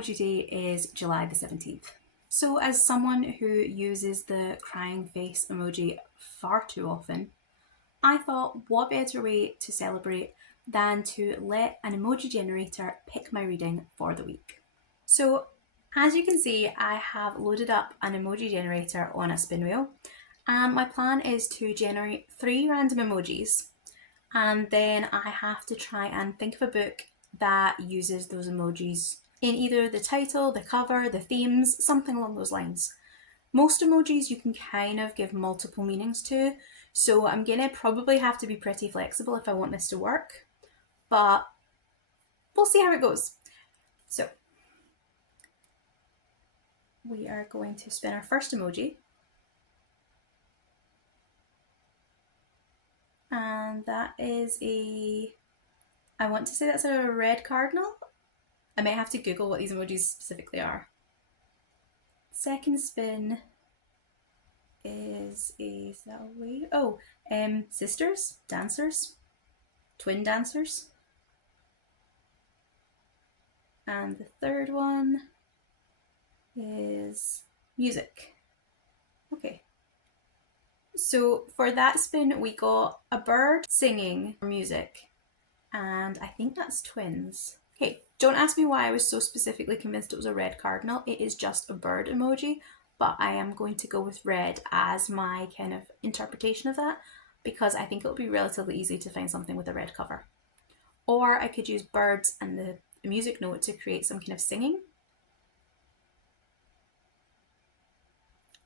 Emoji Day is July the 17th. So as someone who uses the crying face emoji far too often, I thought what better way to celebrate than to let an emoji generator pick my reading for the week. So as you can see, I have loaded up an emoji generator on a spin wheel, and my plan is to generate 3 random emojis, and then I have to try and think of a book that uses those emojis in either the title, the cover, the themes, something along those lines. Most emojis you can kind of give multiple meanings to, so I'm gonna probably have to be pretty flexible if I want this to work, but we'll see how it goes. So we are going to spin our first emoji, and that is I want to say that's a red cardinal. I might have to Google what these emojis specifically are. Second spin is that a wave? Oh, sisters, dancers, twin dancers. And the third one is music. Okay. So for that spin, we got a bird singing music, and I think that's twins. Okay, don't ask me why I was so specifically convinced it was a red cardinal. It is just a bird emoji, but I am going to go with red as my kind of interpretation of that because I think it'll be relatively easy to find something with a red cover. Or I could use birds and the music note to create some kind of singing.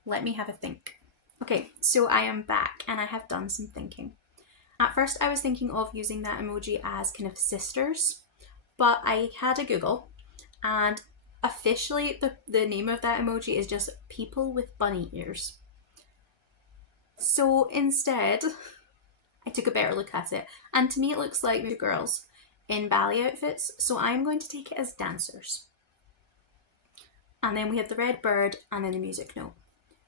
Let me have a think. Okay, so I am back and I have done some thinking. At first I was thinking of using that emoji as kind of sisters, but I had a Google, and officially the name of that emoji is just people with bunny ears. So instead, I took a better look at it, and to me it looks like two girls in ballet outfits, so I'm going to take it as dancers. And then we have the red bird and then the music note.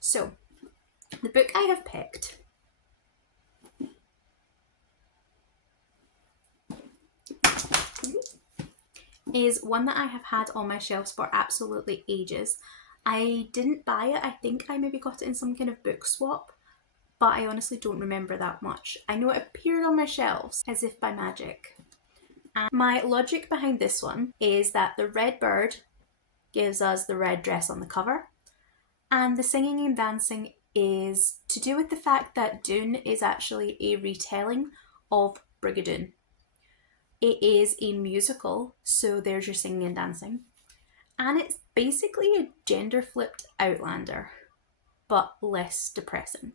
So the book I have picked is one that I have had on my shelves for absolutely ages. I didn't buy it. I think I maybe got it in some kind of book swap, but I honestly don't remember that much. I know it appeared on my shelves as if by magic. And my logic behind this one is that the red bird gives us the red dress on the cover, and the singing and dancing is to do with the fact that Doon is actually a retelling of Brigadoon. It is a musical, so there's your singing and dancing. And it's basically a gender-flipped Outlander, but less depressing.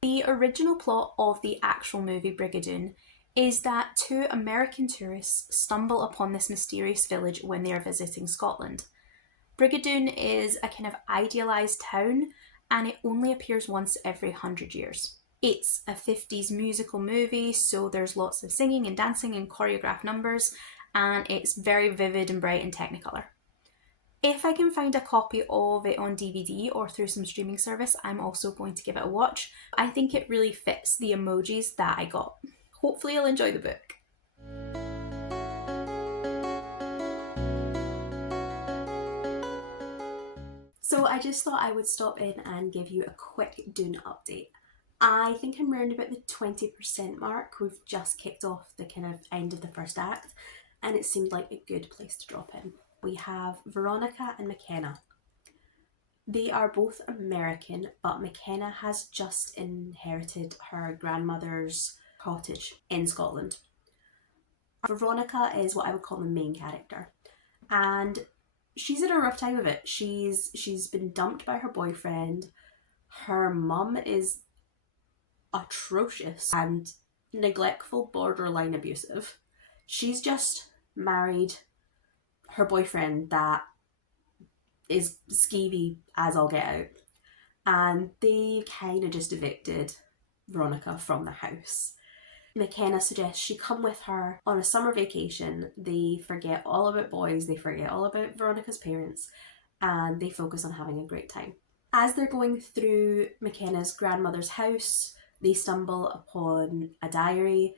The original plot of the actual movie Brigadoon is that 2 American tourists stumble upon this mysterious village when they are visiting Scotland. Brigadoon is a kind of idealised town, and it only appears once every 100 years. It's a 50s musical movie, so there's lots of singing and dancing and choreographed numbers, and it's very vivid and bright and technicolor. If I can find a copy of it on DVD or through some streaming service, I'm also going to give it a watch. I think it really fits the emojis that I got. Hopefully you'll enjoy the book. So I just thought I would stop in and give you a quick Doon update. I think I'm around about the 20% mark. We've just kicked off the kind of end of the first act, and it seemed like a good place to drop in. We have Veronica and McKenna. They are both American, but McKenna has just inherited her grandmother's cottage in Scotland. Veronica is what I would call the main character, and she's in a rough time of it. She's been dumped by her boyfriend. Her mum is atrocious and neglectful, borderline abusive. She's just married her boyfriend that is skeevy as all get out, and they kind of just evicted Veronica from the house. McKenna suggests she come with her on a summer vacation. They forget all about boys, they forget all about Veronica's parents, and they focus on having a great time. As they're going through McKenna's grandmother's house, they stumble upon a diary.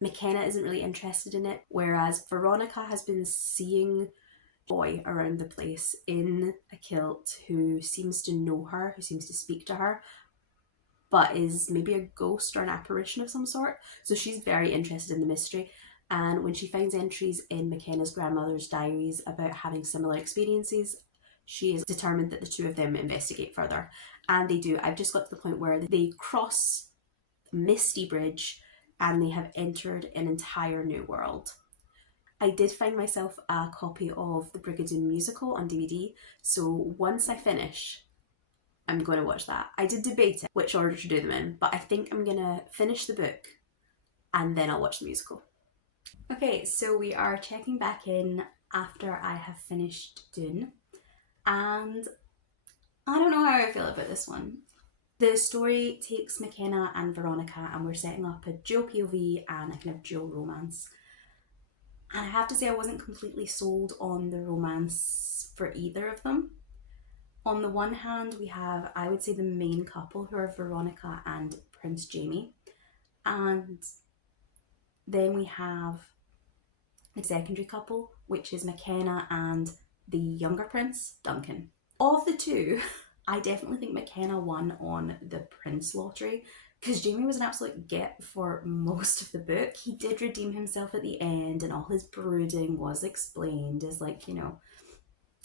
McKenna isn't really interested in it, whereas Veronica has been seeing boy around the place in a kilt who seems to know her, who seems to speak to her, but is maybe a ghost or an apparition of some sort. So she's very interested in the mystery. And when she finds entries in McKenna's grandmother's diaries about having similar experiences, she is determined that the two of them investigate further. And they do. I've just got to the point where they cross Misty Bridge and they have entered an entire new world. I did find myself a copy of the Brigadoon musical on DVD, so once I finish, I'm going to watch that. I did debate it, which order to do them in, but I think I'm going to finish the book and then I'll watch the musical. Okay, so we are checking back in after I have finished Doon, and I don't know how I feel about this one. The story takes McKenna and Veronica and we're setting up a dual POV and a kind of dual romance. And I have to say I wasn't completely sold on the romance for either of them. On the one hand, we have, I would say, the main couple who are Veronica and Prince Jamie. And then we have the secondary couple, which is McKenna and the younger prince, Duncan. Of the two, I definitely think McKenna won on the prince lottery, because Jamie was an absolute get for most of the book. He did redeem himself at the end and all his brooding was explained as like, you know,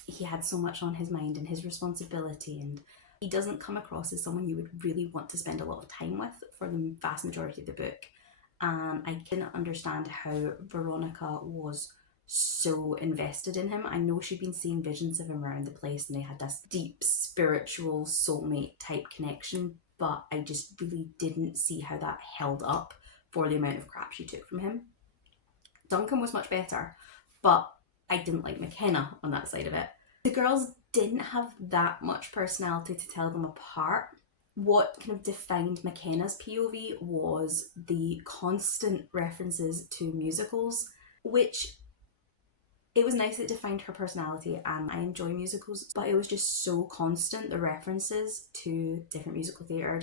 he had so much on his mind and his responsibility, and he doesn't come across as someone you would really want to spend a lot of time with for the vast majority of the book. I didn't understand how Veronica was so invested in him. I know she'd been seeing visions of him around the place and they had this deep spiritual soulmate type connection, but I just really didn't see how that held up for the amount of crap she took from him. Duncan was much better, but I didn't like McKenna on that side of it. The girls didn't have that much personality to tell them apart. What kind of defined McKenna's POV was the constant references to musicals, which it was nice that it defined her personality, and I enjoy musicals, but it was just so constant, the references to different musical theatre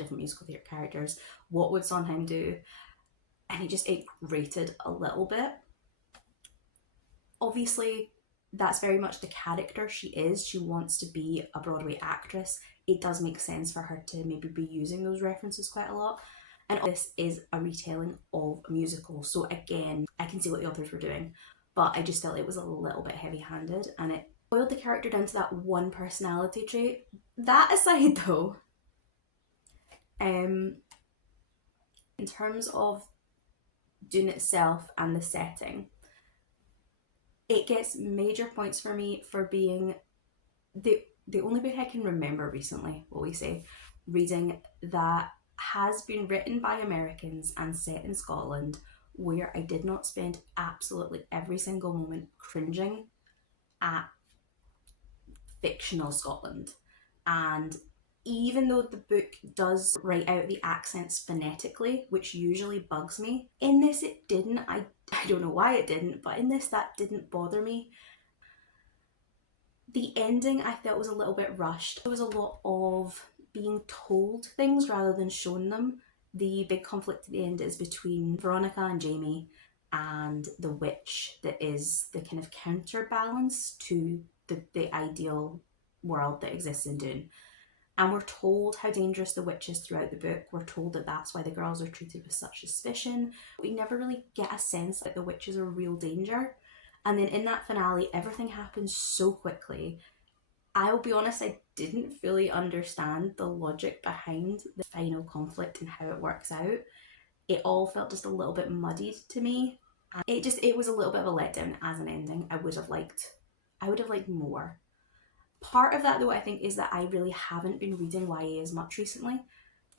characters, what would Sondheim do, and it grated a little bit. Obviously, that's very much the character she is. She wants to be a Broadway actress. It does make sense for her to maybe be using those references quite a lot. And this is a retelling of a musical. So again, I can see what the authors were doing, but I just felt it was a little bit heavy-handed and it boiled the character down to that one personality trait. That aside though, in terms of Doon itself and the setting, it gets major points for me for being the only book I can remember recently, reading that has been written by Americans and set in Scotland, where I did not spend absolutely every single moment cringing at fictional Scotland. And even though the book does write out the accents phonetically, which usually bugs me, in this it didn't. I don't know why it didn't, but in this that didn't bother me. The ending I felt was a little bit rushed. There was a lot of being told things rather than shown them. The big conflict at the end is between Veronica and Jamie and the witch that is the kind of counterbalance to the ideal world that exists in Doon. And we're told how dangerous the witch is throughout the book. We're told that that's why the girls are treated with such suspicion. We never really get a sense that the witch is a real danger. And then in that finale, everything happens so quickly. I will be honest, I didn't fully understand the logic behind the final conflict and how it works out. It all felt just a little bit muddied to me. And it was a little bit of a letdown as an ending. I would have liked more. Part of that though, I think, is that I really haven't been reading YA as much recently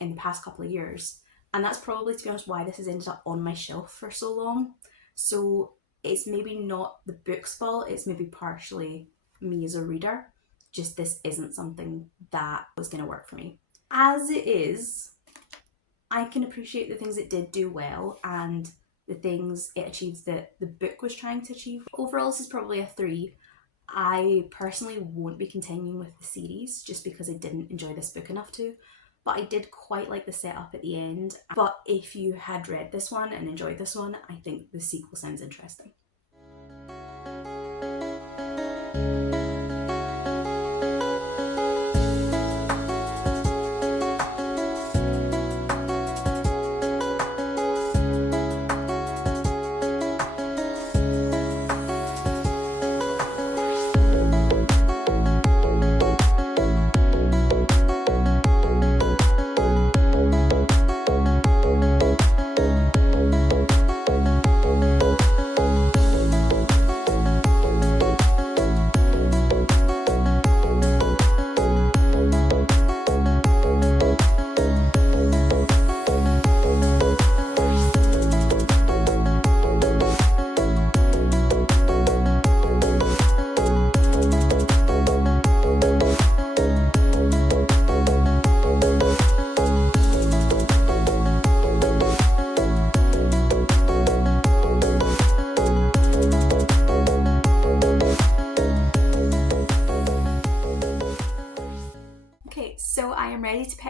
in the past couple of years. And that's probably, to be honest, why this has ended up on my shelf for so long. So it's maybe not the book's fault, it's maybe partially me as a reader. Just this isn't something that was going to work for me. As it is, I can appreciate the things it did do well and the things it achieved that the book was trying to achieve. Overall, this is probably a 3. I personally won't be continuing with the series just because I didn't enjoy this book enough to, but I did quite like the setup at the end. But if you had read this one and enjoyed this one, I think the sequel sounds interesting.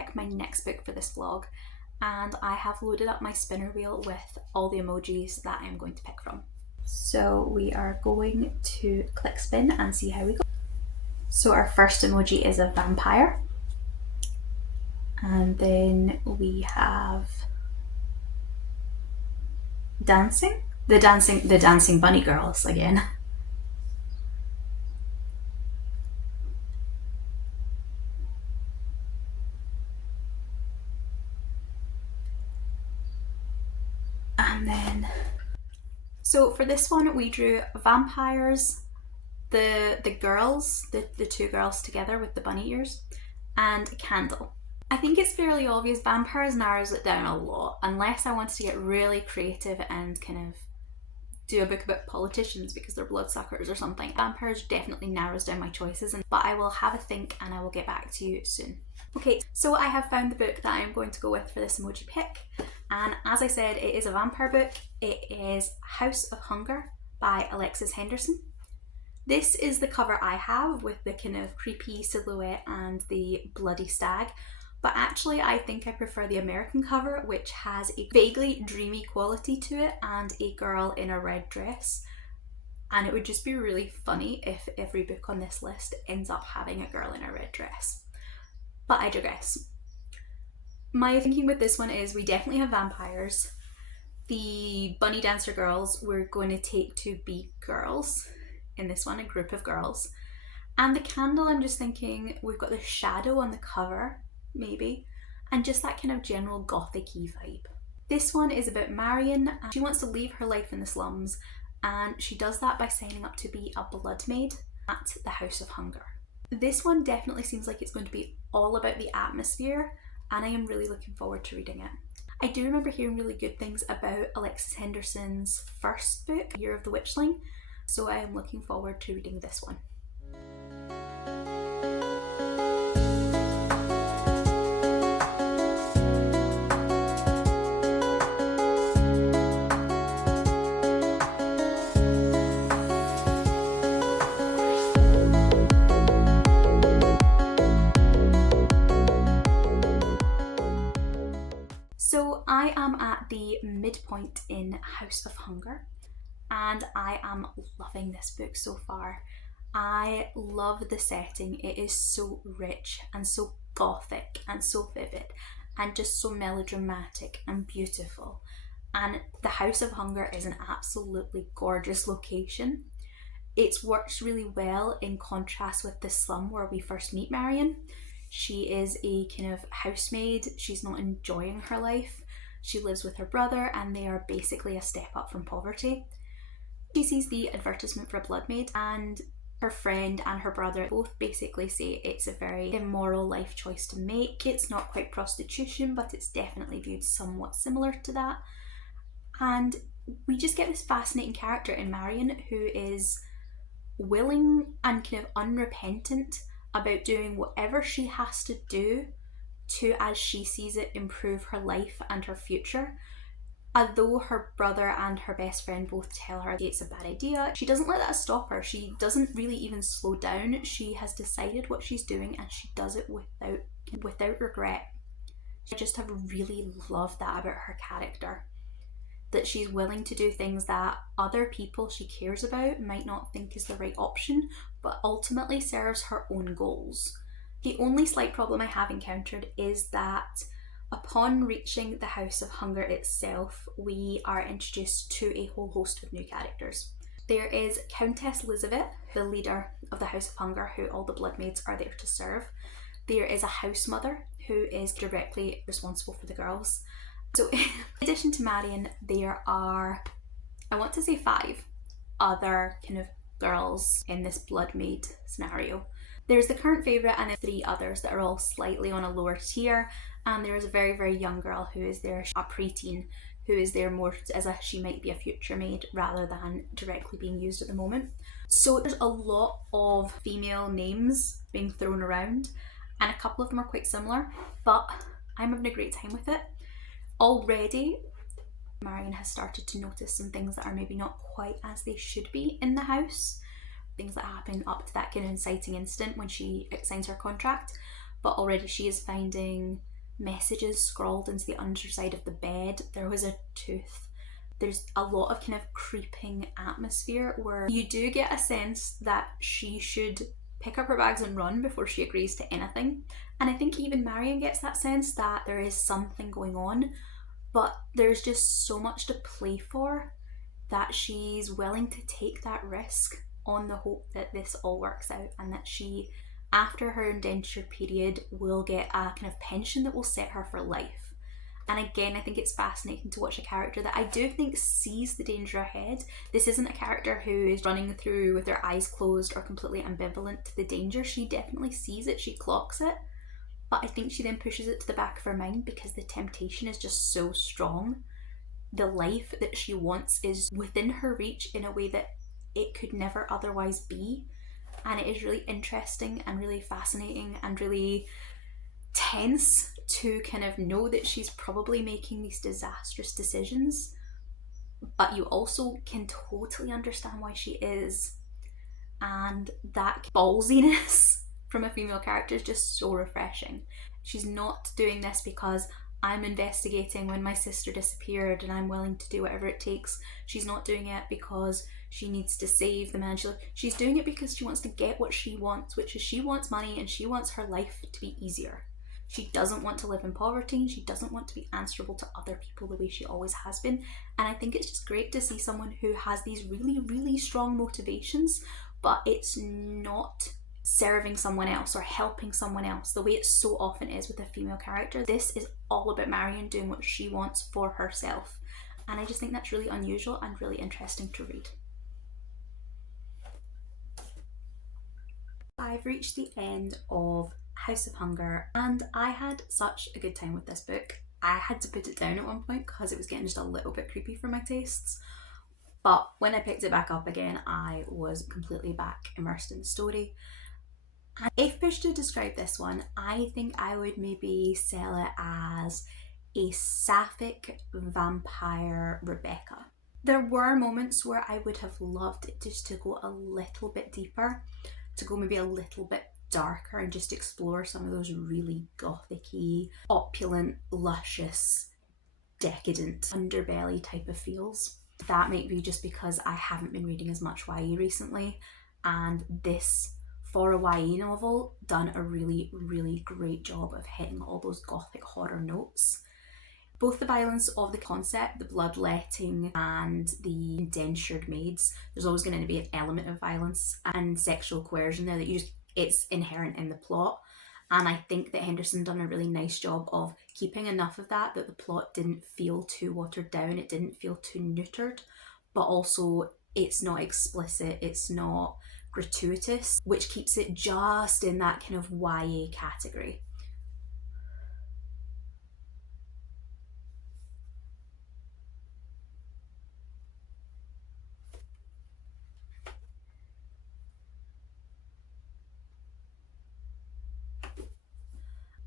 pick my next book for this vlog, and I have loaded up my spinner wheel with all the emojis that I'm going to pick from. So we are going to click spin and see how we go. So our first emoji is a vampire, and then we have dancing, the dancing bunny girls again. And then, so for this one we drew vampires, the girls, the two girls together with the bunny ears, and a candle. I think it's fairly obvious. Vampires narrows it down a lot, unless I wanted to get really creative and kind of do a book about politicians because they're bloodsuckers or something. Vampires definitely narrows down my choices, but I will have a think and I will get back to you soon. Okay, so I have found the book that I'm going to go with for this emoji pick, and as I said, it is a vampire book. It is House of Hunger by Alexis Henderson. This is the cover I have with the kind of creepy silhouette and the bloody stag, but actually I think I prefer the American cover, which has a vaguely dreamy quality to it and a girl in a red dress. And it would just be really funny if every book on this list ends up having a girl in a red dress. But I digress. My thinking with this one is we definitely have vampires. The bunny dancer girls we're going to take to be girls in this one, a group of girls. And the candle, I'm just thinking we've got the shadow on the cover, maybe, and just that kind of general gothic-y vibe. This one is about Marion. She wants to leave her life in the slums, and she does that by signing up to be a blood maid at the House of Hunger. This one definitely seems like it's going to be all about the atmosphere, and I am really looking forward to reading it. I do remember hearing really good things about Alexis Henderson's first book, Year of the Witchling, so I am looking forward to reading this one. So I am at the midpoint in House of Hunger, and I am loving this book so far. I love the setting. It is so rich and so gothic and so vivid and just so melodramatic and beautiful. And the House of Hunger is an absolutely gorgeous location. It's worked really well in contrast with the slum where we first meet Marion. She is a kind of housemaid. She's not enjoying her life. She lives with her brother and they are basically a step up from poverty. She sees the advertisement for a blood maid, and her friend and her brother both basically say it's a very immoral life choice to make. It's not quite prostitution, but it's definitely viewed somewhat similar to that. And we just get this fascinating character in Marion who is willing and kind of unrepentant about doing whatever she has to do to, as she sees it, improve her life and her future. Although her brother and her best friend both tell her it's a bad idea, she doesn't let that stop her. She doesn't really even slow down. She has decided what she's doing and she does it without regret. I just have really loved that about her character. That she's willing to do things that other people she cares about might not think is the right option, but ultimately serves her own goals. The only slight problem I have encountered is that upon reaching the House of Hunger itself, we are introduced to a whole host of new characters. There is Countess Elizabeth, the leader of the House of Hunger, who all the blood maids are there to serve. There is a house mother who is directly responsible for the girls. So in addition to Marion, there are, I want to say 5 other kind of girls in this blood maid scenario. There's the current favourite and then 3 others that are all slightly on a lower tier, and there is a very, very young girl who is there, a preteen, who is there more as a she might be a future maid rather than directly being used at the moment. So there's a lot of female names being thrown around, and a couple of them are quite similar, but I'm having a great time with it. Already, Marion has started to notice some things that are maybe not quite as they should be in the house. Things that happen up to that kind of inciting incident when she signs her contract. But already she is finding messages scrawled into the underside of the bed. There was a tooth. There's a lot of kind of creeping atmosphere where you do get a sense that she should pick up her bags and run before she agrees to anything. And I think even Marion gets that sense that there is something going on, but there's just so much to play for that she's willing to take that risk on the hope that this all works out, and that she, after her indenture period, will get a kind of pension that will set her for life. And again, I think it's fascinating to watch a character that I do think sees the danger ahead. This isn't a character who is running through with their eyes closed or completely ambivalent to the danger. She definitely sees it, she clocks it, but I think she then pushes it to the back of her mind because the temptation is just so strong. The life that she wants is within her reach in a way that it could never otherwise be. And it is really interesting and really fascinating and really tense to kind of know that she's probably making these disastrous decisions, but you also can totally understand why she is. And that ballsiness from a female character is just so refreshing. She's not doing this because I'm investigating when my sister disappeared and I'm willing to do whatever it takes. She's not doing it because she needs to save the man. She's doing it because she wants to get what she wants, which is she wants money and she wants her life to be easier. She doesn't want to live in poverty. She doesn't want to be answerable to other people the way she always has been. And I think it's just great to see someone who has these really, really strong motivations, but it's not serving someone else or helping someone else the way it so often is with a female character. This is all about Marion doing what she wants for herself. And I just think that's really unusual and really interesting to read. I've reached the end of House of Hunger and I had such a good time with this book. I had to put it down at one point because it was getting just a little bit creepy for my tastes. But when I picked it back up again, I was completely back immersed in the story. And if pushed to describe this one, I think I would maybe sell it as a sapphic vampire Rebecca. There were moments where I would have loved it just to go a little bit deeper, to go maybe a little bit darker and just explore some of those really gothic-y, opulent, luscious, decadent underbelly type of feels. That might be just because I haven't been reading as much YA recently, and this, for a YA novel, done a really, really great job of hitting all those gothic horror notes. Both the violence of the concept, the bloodletting and the indentured maids, there's always going to be an element of violence and sexual coercion there that it's inherent in the plot. And I think that Henderson done a really nice job of keeping enough of that the plot didn't feel too watered down, it didn't feel too neutered, but also it's not explicit, it's not gratuitous, which keeps it just in that kind of YA category.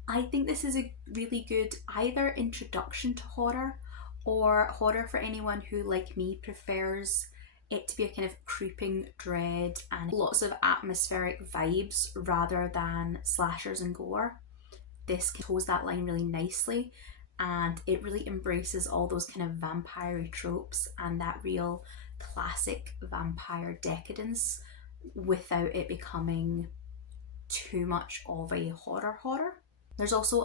I think this is a really good either introduction to horror or horror for anyone who, like me, prefers it to be a kind of creeping dread and lots of atmospheric vibes rather than slashers and gore. This toes that line really nicely, and it really embraces all those kind of vampire tropes and that real classic vampire decadence without it becoming too much of a horror. There's also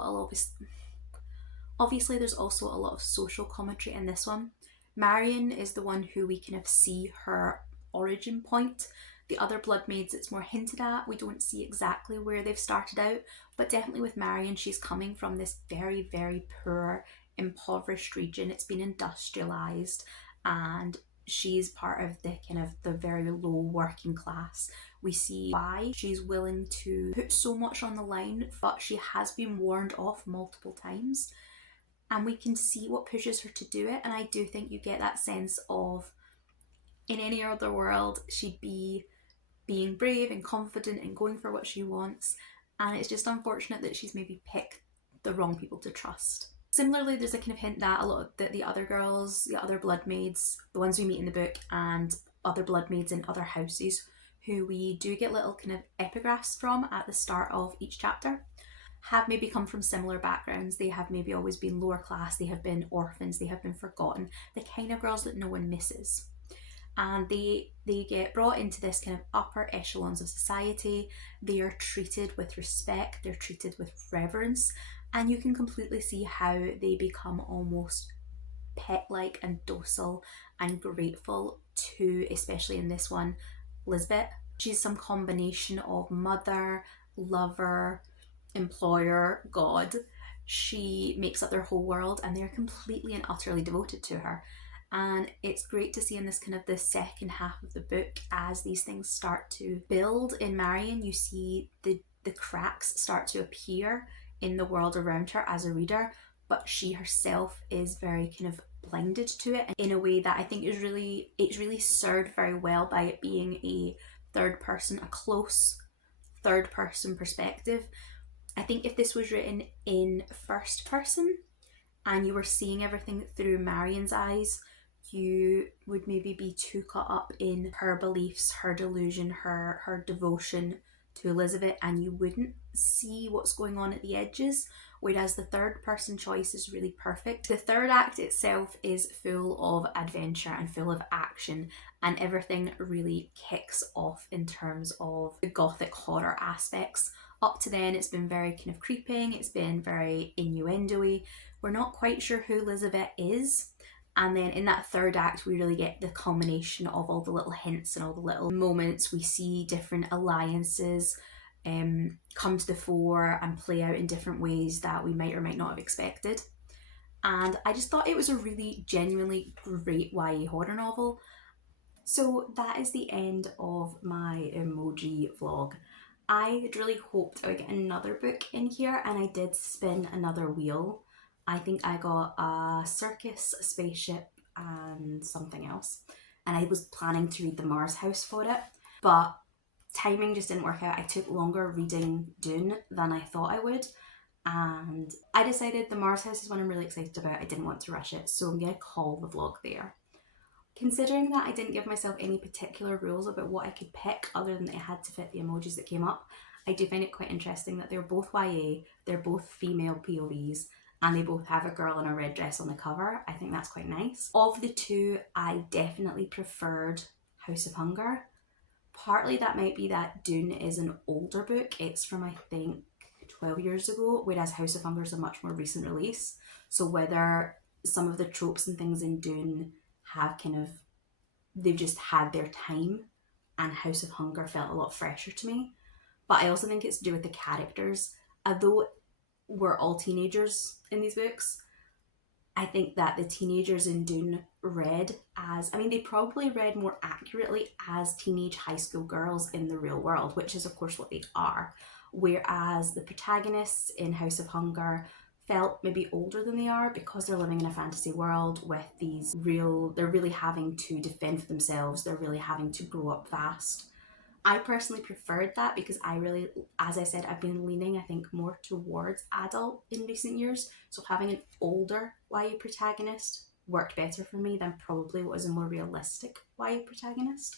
obviously there's also a lot of social commentary in this one. Marion is the one who we kind of see her origin point. The other bloodmaids, it's more hinted at. We don't see exactly where they've started out, but definitely with Marion, she's coming from this very, very poor, impoverished region. It's been industrialized and she's part of the kind of the very low working class. We see why she's willing to put so much on the line, but she has been warned off multiple times. And we can see what pushes her to do it. And I do think you get that sense of, in any other world, she'd be being brave and confident and going for what she wants. And it's just unfortunate that she's maybe picked the wrong people to trust. Similarly, there's a kind of hint that a lot of the other girls, the other bloodmaids, the ones we meet in the book, and other bloodmaids in other houses, who we do get little kind of epigraphs from at the start of each chapter. have maybe come from similar backgrounds. They have maybe always been lower class, they have been orphans, they have been forgotten, the kind of girls that no one misses. And they get brought into this kind of upper echelons of society. They are treated with respect, they're treated with reverence, and you can completely see how they become almost pet-like and docile and grateful to, especially in this one, Lisbeth. She's some combination of mother, lover, employer, God. She makes up their whole world and they're completely and utterly devoted to her. And it's great to see in this kind of the second half of the book, as these things start to build in Marion, you see the cracks start to appear in the world around her as a reader, but she herself is very kind of blinded to it in a way that I think it's really served very well by it being a third person, a close third person perspective. I think if this was written in first person and you were seeing everything through Marion's eyes, you would maybe be too caught up in her beliefs, her delusion, her devotion to Elizabeth, and you wouldn't see what's going on at the edges. Whereas the third person choice is really perfect. The third act itself is full of adventure and full of action, and everything really kicks off in terms of the gothic horror aspects. Up to then, it's been very kind of creeping, it's been very innuendo-y. We're not quite sure who Elizabeth is. And then in that third act, we really get the culmination of all the little hints and all the little moments. We see different alliances come to the fore and play out in different ways that we might or might not have expected. And I just thought it was a really genuinely great YA horror novel. So that is the end of my emoji vlog. I had really hoped I would get another book in here, and I did spin another wheel. I think I got a circus, a spaceship, and something else. And I was planning to read the Mars House for it, but timing just didn't work out. I took longer reading Doon than I thought I would. And I decided the Mars House is one I'm really excited about. I didn't want to rush it, so I'm going to call the vlog there. Considering that I didn't give myself any particular rules about what I could pick other than that it had to fit the emojis that came up, I do find it quite interesting that they're both YA, they're both female POVs, and they both have a girl in a red dress on the cover. I think that's quite nice. Of the two, I definitely preferred House of Hunger. Partly that might be that Doon is an older book. It's from, I think, 12 years ago, whereas House of Hunger is a much more recent release. So whether some of the tropes and things in Doon have they've just had their time, and House of Hunger felt a lot fresher to me. But I also think it's to do with the characters. Although we're all teenagers in these books, I think that the teenagers in Doon read as, they probably read more accurately as teenage high school girls in the real world, which is of course what they are. Whereas the protagonists in House of Hunger felt maybe older than they are because they're living in a fantasy world with they're really having to defend for themselves, they're really having to grow up fast. I personally preferred that because I really, as I said, I've been leaning, I think, more towards adult in recent years. So having an older YA protagonist worked better for me than probably what was a more realistic YA protagonist.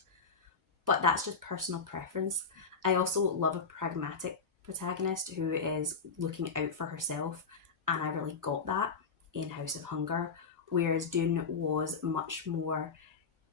But that's just personal preference. I also love a pragmatic protagonist who is looking out for herself, and I really got that in House of Hunger, whereas Doon was much more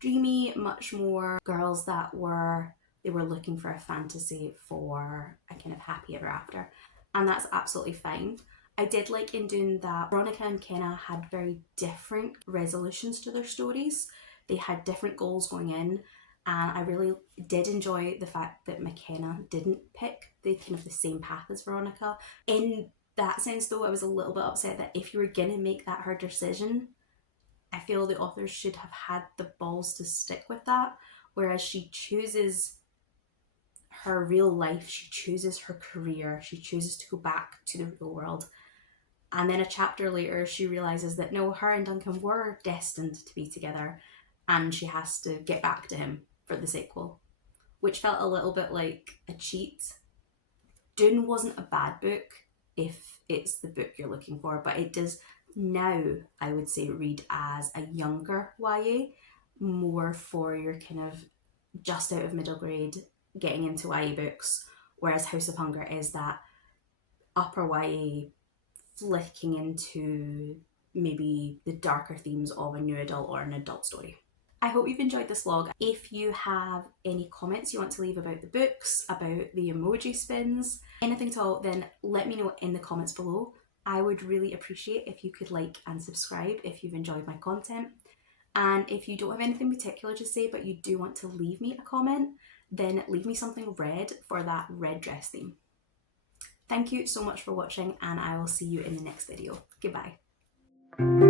dreamy, much more girls that were looking for a fantasy for a kind of happy ever after, and that's absolutely fine. I did like in Doon that Veronica and Kenna had very different resolutions to their stories. They had different goals going in, and I really did enjoy the fact that McKenna didn't pick the same path as Veronica. In that sense though, I was a little bit upset that if you were gonna make that her decision, I feel the authors should have had the balls to stick with that, whereas she chooses her real life, she chooses her career, she chooses to go back to the real world. And then a chapter later, she realises that no, her and Duncan were destined to be together, and she has to get back to him for the sequel, which felt a little bit like a cheat. Doon wasn't a bad book if it's the book you're looking for, but it does now, I would say, read as a younger YA, more for your kind of just out of middle grade getting into YA books, whereas House of Hunger is that upper YA flicking into maybe the darker themes of a new adult or an adult story. I hope you've enjoyed this vlog. If you have any comments you want to leave about the books, about the emoji spins, anything at all, then let me know in the comments below. I would really appreciate if you could like and subscribe if you've enjoyed my content. And if you don't have anything particular to say but you do want to leave me a comment, then leave me something red for that red dress theme. Thank you so much for watching, and I will see you in the next video. Goodbye.